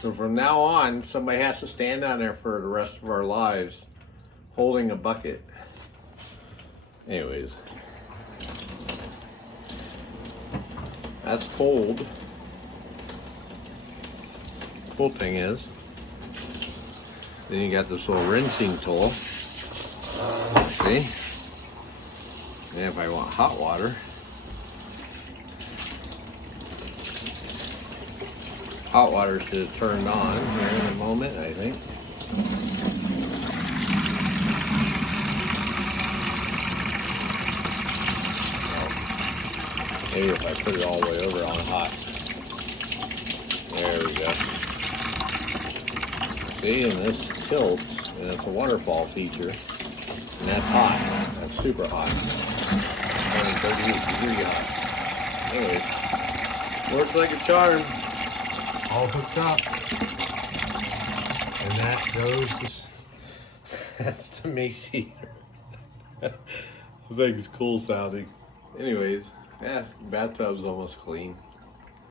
So from now on, somebody has to stand down there for the rest of our lives holding a bucket. Anyways, that's cold. Cool thing is, then you got this little rinsing tool. See? And if I want hot water, hot water should have turned on here in a moment, I think. Maybe if I put it all the way over on hot. There we go. See, and this tilts, and it's a waterfall feature. And that's hot. That's super hot. 138 degree hot. Anyways, works like a charm. All hooked up. And that goes to... That's the mace heater. The thing's cool sounding. Anyways, yeah, bathtub's almost clean.